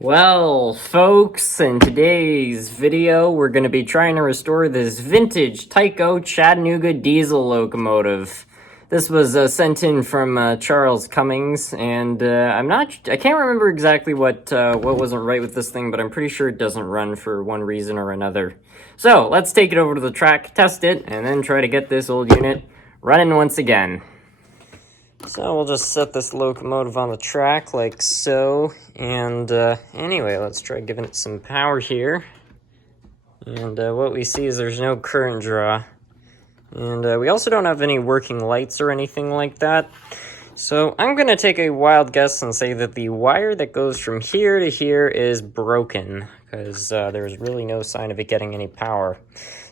Well, folks, in today's video, we're going to be trying to restore this vintage Tyco Chattanooga diesel locomotive. This was sent in from Charles Cummings, and I can't remember exactly what wasn't right with this thing, but I'm pretty sure it doesn't run for one reason or another. So, let's take it over to the track, test it, and then try to get this old unit running once again. So we'll just set this locomotive on the track like so, and anyway, let's try giving it some power here. And what we see is there's no current draw. And we also don't have any working lights or anything like that. So I'm going to take a wild guess and say that the wire that goes from here to here is broken, because there's really no sign of it getting any power.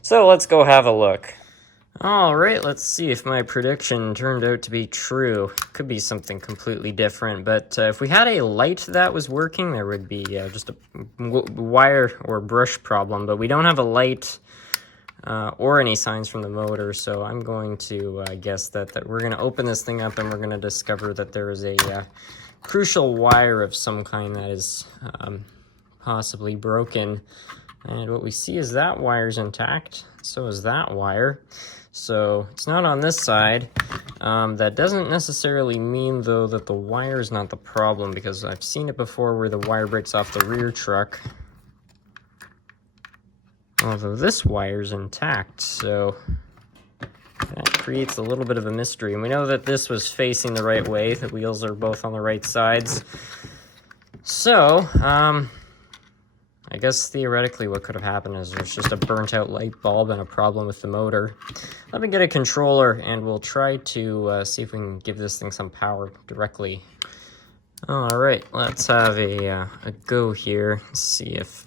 So let's go have a look. Alright, let's see if my prediction turned out to be true. Could be something completely different, but if we had a light that was working, there would be just a wire or brush problem, but we don't have a light or any signs from the motor, so I'm going to guess that we're going to open this thing up and we're going to discover that there is a crucial wire of some kind that is possibly broken. And what we see is that wire's intact, so is that wire. So it's not on this side. That doesn't necessarily mean, though, that the wire is not the problem, because I've seen it before where the wire breaks off the rear truck. Although this wire's intact, so that creates a little bit of a mystery. And we know that this was facing the right way. The wheels are both on the right sides. So, I guess theoretically what could have happened is there's just a burnt out light bulb and a problem with the motor. Let me get a controller and we'll try to see if we can give this thing some power directly. Alright, let's have a go here, see if...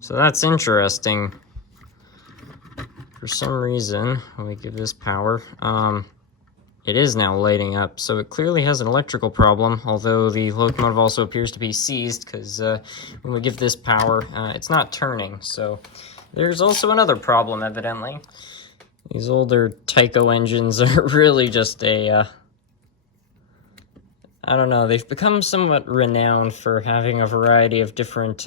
So that's interesting. For some reason, when we give this power, it is now lighting up, so it clearly has an electrical problem, although the locomotive also appears to be seized, because when we give this power, it's not turning, so there's also another problem, evidently. These older Tyco engines are really just I don't know, they've become somewhat renowned for having a variety of different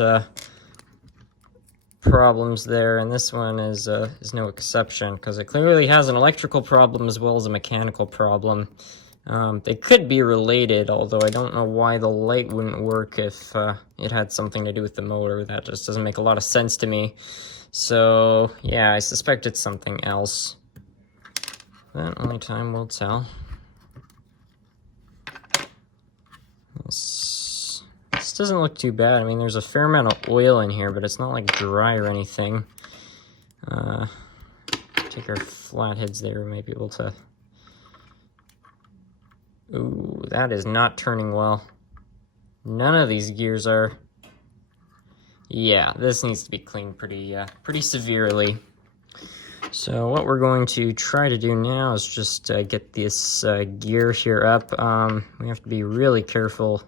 problems there, and this one is no exception, because it clearly has an electrical problem as well as a mechanical problem. They could be related, although I don't know why the light wouldn't work if it had something to do with the motor. That just doesn't make a lot of sense to me. So yeah, I suspect it's something else, but only time will tell. This doesn't look too bad. I mean, there's a fair amount of oil in here, but it's not like dry or anything. Take our flatheads there, we might be able to... Ooh, that is not turning well. None of these gears are. Yeah, this needs to be cleaned pretty severely. So what we're going to try to do now is just get this gear here up. We have to be really careful,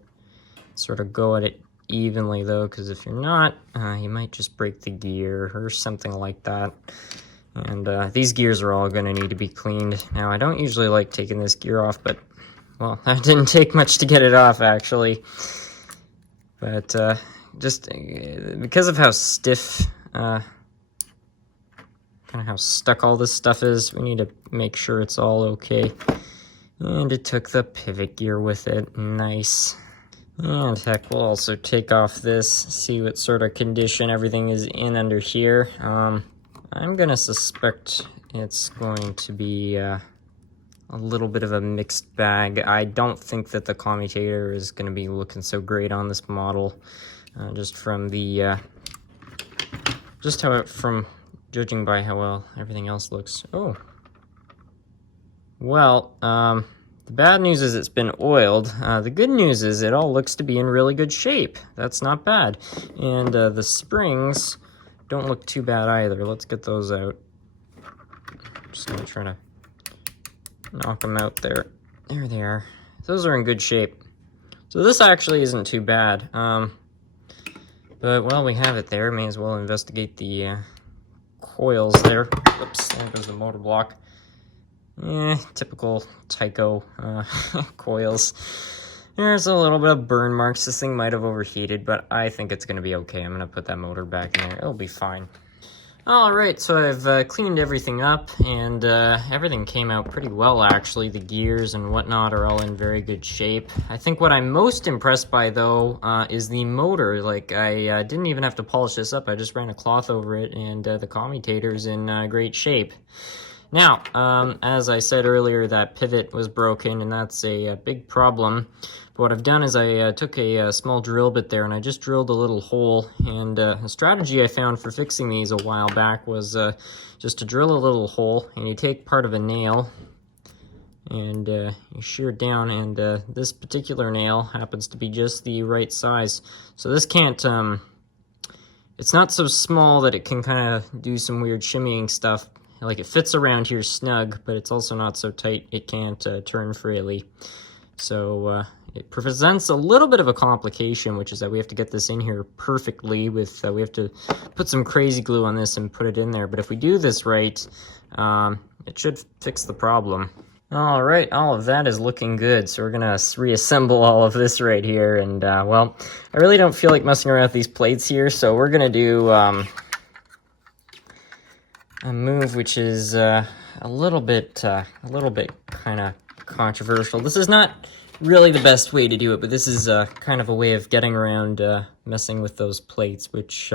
sort of go at it evenly though, because if you're not, you might just break the gear or something like that. And these gears are all going to need to be cleaned. Now, I don't usually like taking this gear off, but, well, that didn't take much to get it off, actually. But just because of how stiff, kind of how stuck all this stuff is, we need to make sure it's all okay. And it took the pivot gear with it. Nice. And heck, we'll also take off this, see what sort of condition everything is in under here. I'm gonna suspect it's going to be a little bit of a mixed bag. I don't think that the commutator is gonna be looking so great on this model, just from the, from judging by how well everything else looks. Oh. Well, the bad news is it's been oiled. The good news is it all looks to be in really good shape. That's not bad. And the springs don't look too bad either. Let's get those out. Just gonna try to knock them out there. There they are. Those are in good shape. So this actually isn't too bad. But while we have it there, may as well investigate the coils there. Oops, there goes the motor block. Typical Tyco coils. There's a little bit of burn marks. This thing might have overheated, but I think it's going to be okay. I'm going to put that motor back in there. It'll be fine. Alright, so I've cleaned everything up, and everything came out pretty well, actually. The gears and whatnot are all in very good shape. I think what I'm most impressed by, though, is the motor. Like, I didn't even have to polish this up. I just ran a cloth over it, and the commutator's in great shape. Now, as I said earlier, that pivot was broken, and that's a big problem. But what I've done is I took a small drill bit there, and I just drilled a little hole. And a strategy I found for fixing these a while back was just to drill a little hole, and you take part of a nail, and you shear it down, and this particular nail happens to be just the right size. So this can't... it's not so small that it can kind of do some weird shimmying stuff. Like, it fits around here snug, but it's also not so tight it can't turn freely. So it presents a little bit of a complication, which is that we have to get this in here perfectly. With we have to put some crazy glue on this and put it in there. But if we do this right, it should fix the problem. All right, all of that is looking good. So we're gonna reassemble all of this right here. And well, I really don't feel like messing around with these plates here, so we're gonna do a move which is a little bit kind of controversial. This is not really the best way to do it, but this is kind of a way of getting around messing with those plates, which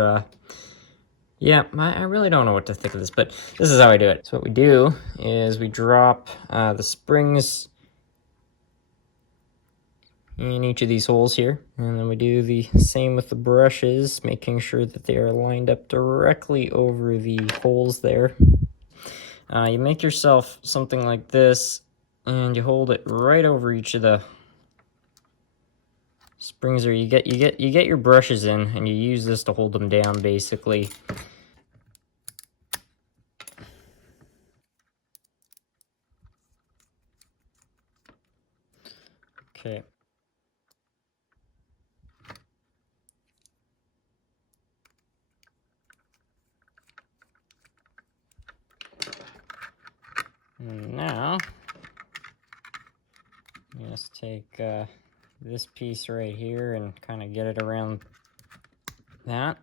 yeah, I really don't know what to think of this, but this is how I do it. So what we do is we drop the springs in each of these holes here, and then we do the same with the brushes, making sure that they are lined up directly over the holes there. You make yourself something like this, and you hold it right over each of the springs there. You get your brushes in, and you use this to hold them down, basically. Okay. And now, just take this piece right here and kind of get it around that.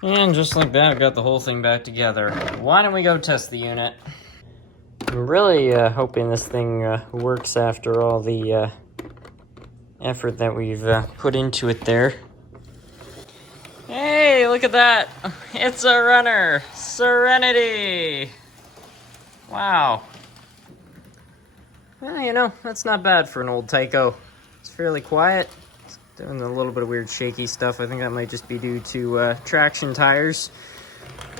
And just like that, I've got the whole thing back together. Why don't we go test the unit? I'm really hoping this thing works after all the effort that we've put into it there. Hey, look at that! It's a runner! Serenity! Wow. Well, you know, that's not bad for an old Tyco. It's fairly quiet. It's doing a little bit of weird shaky stuff. I think that might just be due to traction tires.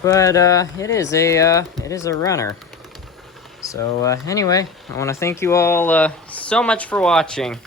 But it is a runner. So anyway, I want to thank you all so much for watching.